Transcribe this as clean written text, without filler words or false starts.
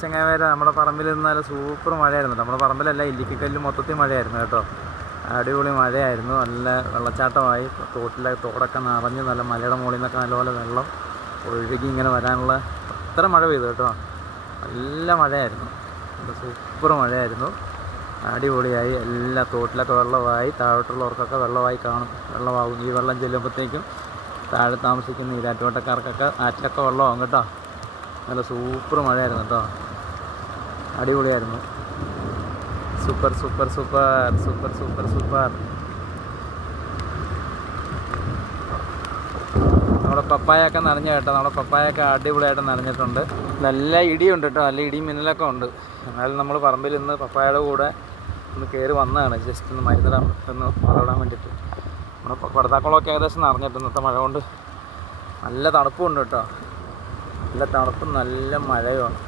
ചെങ്ങായിമാരെ നമ്മുടെ പറമ്പിൽ നിന്നാൽ സൂപ്പർ മഴയായിരുന്നു. നമ്മുടെ പറമ്പിലല്ല, ഇല്ലിക്കല്ല് മൊത്തത്തിൽ മഴയായിരുന്നു കേട്ടോ. അടിപൊളി മഴയായിരുന്നു. നല്ല വെള്ളച്ചാട്ടമായി. തോടൊക്കെ നിറഞ്ഞ് നല്ല മലയുടെ മുകളിൽ നിന്നൊക്കെ നല്ലപോലെ വെള്ളം ഒഴുകി ഇങ്ങനെ വരാനുള്ള അത്ര മഴ പെയ്തു കേട്ടോ. നല്ല മഴയായിരുന്നു. സൂപ്പർ മഴയായിരുന്നു. അടിപൊളിയായി. എല്ലാ തോട്ടിലൊക്കെ വെള്ളമായി. താഴോട്ടുള്ളവർക്കൊക്കെ വെള്ളമാകും. ഈ വെള്ളം ചെല്ലുമ്പോഴത്തേക്കും താഴെ താമസിക്കുന്ന ഈരാറ്റുപേട്ടക്കാർക്കൊക്കെ ആറ്റിലൊക്കെ വെള്ളമാകും കേട്ടോ. നല്ല സൂപ്പർ മഴയായിരുന്നു കേട്ടോ. അടിപൊളിയായിരുന്നു. Super super super super super super. നമ്മുടെ പപ്പായൊക്കെ നനഞ്ഞ കേട്ടോ. നമ്മുടെ പപ്പായൊക്കെ അടിപൊളിയായിട്ട് നനഞ്ഞിട്ടുണ്ട്. നല്ല ഇടിയുണ്ട് കേട്ടോ. നല്ല ഇടിയും മിന്നലൊക്കെ ഉണ്ട്. എന്നാലും നമ്മൾ പറമ്പിൽ ഇന്ന് പപ്പായയുടെ കൂടെ ഒന്ന് കയറി വന്നതാണ്. ജസ്റ്റ് ഒന്ന് മരുന്നിടാൻ ഒന്ന് വളരാൻ വേണ്ടിയിട്ട്. നമ്മുടെ പടത്താക്കുളമൊക്കെ ഏകദേശം നിറഞ്ഞിട്ട് ഇന്നത്തെ മഴ കൊണ്ട്. നല്ല തണുപ്പുണ്ട് കേട്ടോ. നല്ല തണുപ്പും നല്ല മഴയുമാണ്.